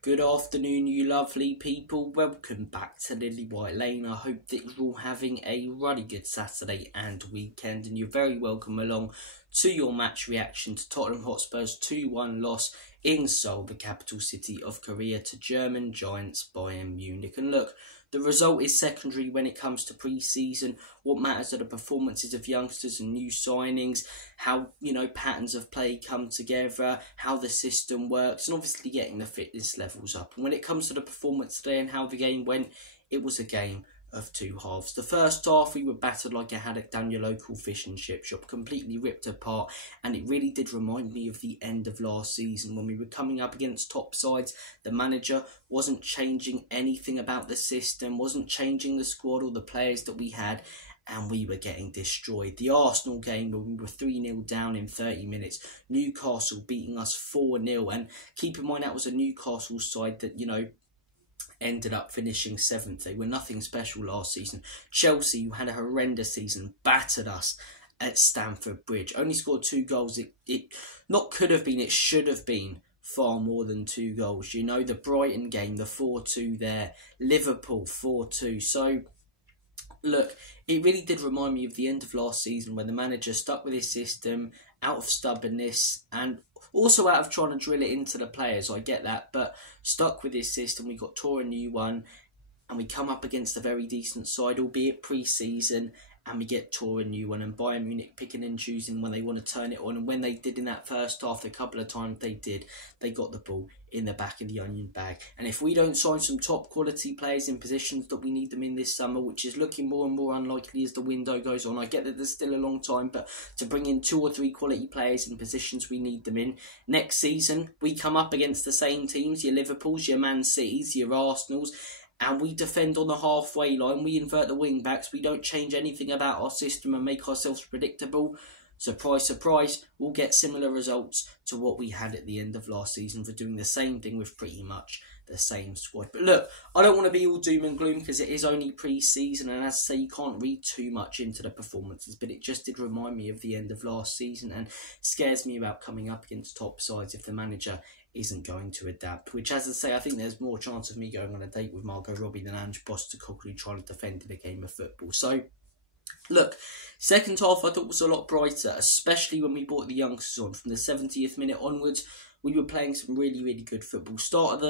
Good afternoon, you lovely people. Welcome back to Lily White Lane. I hope that you're all having a really good Saturday and weekend, and you're very welcome along to your match reaction to Tottenham Hotspur's 2-1 loss in Seoul, the capital city of Korea, to German giants Bayern Munich. And look, the result is secondary when it comes to pre-season. What matters are the performances of youngsters and new signings, how, patterns of play come together, how the system works, and obviously getting the fitness levels up. And when it comes to the performance today and how the game went, it was a game of two halves. The first half, we were battered like a haddock down your local fish and chip shop, completely ripped apart, and it really did remind me of the end of last season when we were coming up against top sides. The manager wasn't changing anything about the system, wasn't changing the squad or the players that we had, and we were getting destroyed. The Arsenal game where we were 3-0 down in 30 minutes, Newcastle beating us 4-0, and keep in mind that was a Newcastle side that, ended up finishing 7th. They were nothing special last season. Chelsea, who had a horrendous season, battered us at Stamford Bridge. Only scored 2 goals. It not could have been, it should have been far more than 2 goals. The Brighton game, the 4-2 there. Liverpool, 4-2. So, look, it really did remind me of the end of last season when the manager stuck with his system, out of stubbornness, and also out of trying to drill it into the players. I get that, but stuck with his system. We got tore a new one, and we come up against a very decent side, albeit pre-season, and we get tore a new one. And Bayern Munich picking and choosing when they want to turn it on. And when they did in that first half, the couple of times they got the ball in the back of the onion bag. And if we don't sign some top quality players in positions that we need them in this summer, which is looking more and more unlikely as the window goes on, I get that there's still a long time, but to bring in 2 or 3 quality players in positions we need them in, next season we come up against the same teams, your Liverpools, your Man Cities, your Arsenals, and we defend on the halfway line, we invert the wing backs, we don't change anything about our system and make ourselves predictable. Surprise, surprise, we'll get similar results to what we had at the end of last season for doing the same thing with pretty much the same squad. But look, I don't want to be all doom and gloom because it is only pre-season, and as I say, you can't read too much into the performances, but it just did remind me of the end of last season and scares me about coming up against top sides if the manager isn't going to adapt, which, as I say, I think there's more chance of me going on a date with Margot Robbie than Ange Postecoglou trying to defend in a game of football. So, look, second half I thought was a lot brighter, especially when we brought the youngsters on. From the 70th minute onwards, we were playing some really, really good football. Start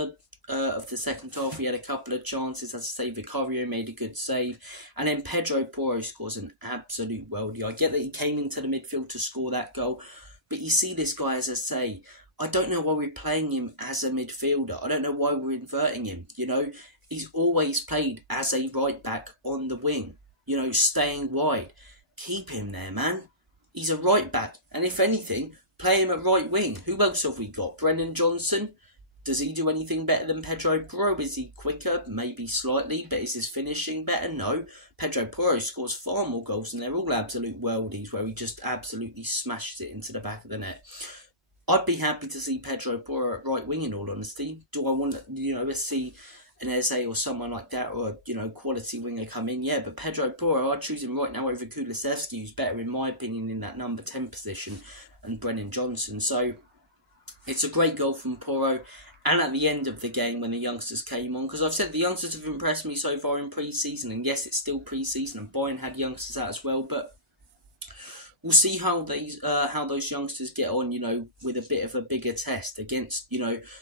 of the second half, we had a couple of chances. As I say, Vicario made a good save, and then Pedro Porro scores an absolute worldie. I get that he came into the midfield to score that goal, but you see this guy, as I say, I don't know why we're playing him as a midfielder. I don't know why we're inverting him. He's always played as a right back on the wing, staying wide. Keep him there, man. He's a right back, and if anything, play him at right wing. Who else have we got? Brennan Johnson. Does he do anything better than Pedro Porro? Is he quicker? Maybe slightly, but is his finishing better? No. Pedro Porro scores far more goals, and they're all absolute worldies where he just absolutely smashes it into the back of the net. I'd be happy to see Pedro Porro at right wing, in all honesty. Do I want, to see an Eze or someone like that, or quality winger come in? Yeah, but Pedro Porro, I'd choose him right now over Kulusevski, who's better, in my opinion, in that number 10 position, and Brennan Johnson. So, it's a great goal from Porro. And at the end of the game, when the youngsters came on, because I've said the youngsters have impressed me so far in pre-season, and yes, it's still pre-season, and Bayern had youngsters out as well, but we'll see how those youngsters get on, with a bit of a bigger test against,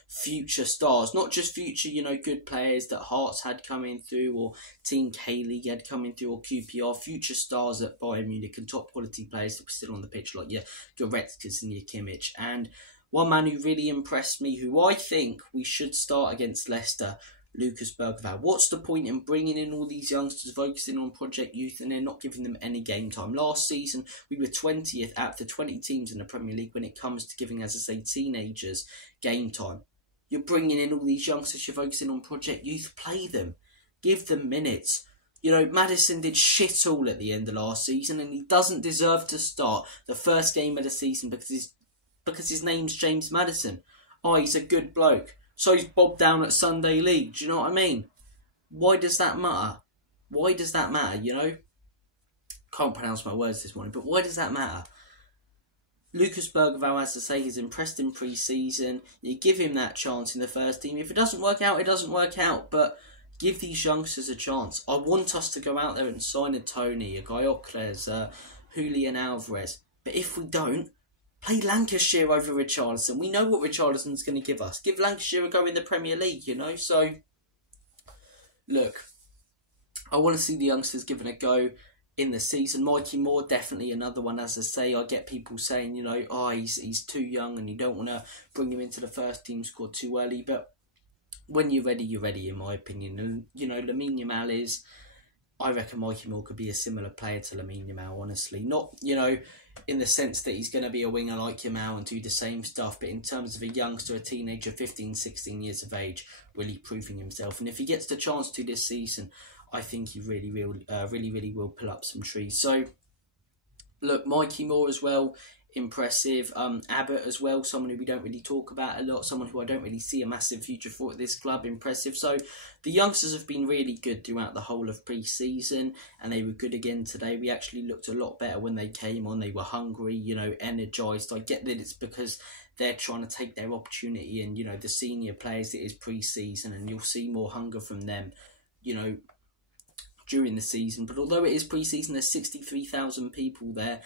future stars. Not just future, good players that Hearts had coming through, or Team K-League had coming through, or QPR. Future stars at Bayern Munich and top quality players that were still on the pitch, like your Goretzkas and your Kimmich. And one man who really impressed me, who I think we should start against Leicester, Lucas Bergvall. What's the point in bringing in all these youngsters, focusing on Project Youth, and then not giving them any game time? Last season, we were 20th out of the 20 teams in the Premier League when it comes to giving, as I say, teenagers game time. You're bringing in all these youngsters, you're focusing on Project Youth, play them. Give them minutes. Maddison did shit all at the end of last season, and he doesn't deserve to start the first game of the season because his name's James Maddison. Oh, he's a good bloke. So he's Bob down at Sunday League. Do you know what I mean? Why does that matter? Why does that matter, Can't pronounce my words this morning, but why does that matter? Lucas Bergvall, as I say, he's impressed in pre-season. You give him that chance in the first team. If it doesn't work out, it doesn't work out. But give these youngsters a chance. I want us to go out there and sign a Tony, a Gyökeres, Julian Alvarez. But if we don't, play Lancashire over Richarlison. We know what Richarlison's going to give us. Give Lancashire a go in the Premier League, you know. So, look, I want to see the youngsters given a go in the season. Mikey Moore, definitely another one. As I say, I get people saying, you know, he's too young and you don't want to bring him into the first team squad too early. But when you're ready, in my opinion. And, you know, Lamine Yamal is... I reckon Mikey Moore could be a similar player to Lamine Yamal, honestly. Not, you know, in the sense that he's going to be a winger like Yamal and do the same stuff, but in terms of a youngster, a teenager, 15, 16 years of age, really proving himself. And if he gets the chance to this season, I think he really will pull up some trees. So, look, Mikey Moore as well, impressive. Abbott as well, someone who we don't really talk about a lot, someone who I don't really see a massive future for at this club, impressive. So the youngsters have been really good throughout the whole of pre-season, and they were good again today. We actually looked a lot better when they came on. They were hungry, you know, energised. I get that it's because they're trying to take their opportunity, and, you know, the senior players, it is pre-season, and you'll see more hunger from them, you know, during the season. But although it is pre-season, there's 63,000 people there,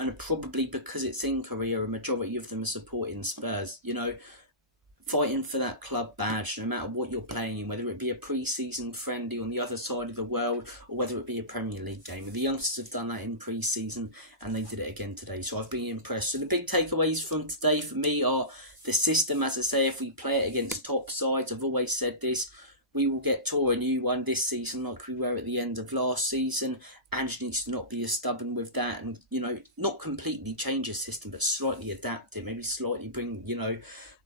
and probably because it's in Korea, a majority of them are supporting Spurs, you know, fighting for that club badge, no matter what you're playing in, whether it be a pre-season friendly on the other side of the world, or whether it be a Premier League game. The youngsters have done that in pre-season, and they did it again today, so I've been impressed. So the big takeaways from today for me are the system. As I say, if we play it against top sides, I've always said this, we will get Porro a new one this season like we were at the end of last season. Ange needs to not be as stubborn with that and, you know, not completely change his system, but slightly adapt it. Maybe slightly bring, you know,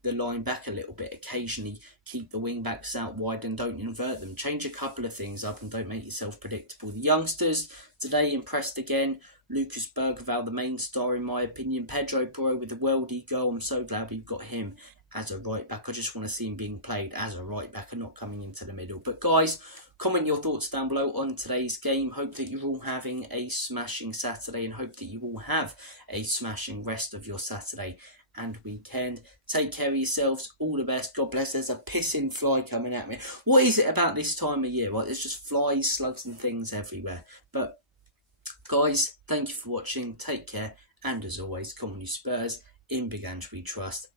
the line back a little bit. Occasionally keep the wing backs out wide and don't invert them. Change a couple of things up and don't make yourself predictable. The youngsters today impressed again. Lucas Bergvall, the main star in my opinion. Pedro Porro with the worldie goal. I'm so glad we've got him as a right back. I just want to see him being played as a right back and not coming into the middle. But guys, comment your thoughts down below on today's game. Hope that you're all having a smashing Saturday, and hope that you all have a smashing rest of your Saturday and weekend. Take care of yourselves. All the best. God bless. There's a pissing fly coming at me. What is it about this time of year? Right? There's just flies, slugs and things everywhere. But guys, thank you for watching. Take care. And as always, come on you Spurs. In Big Ange we trust.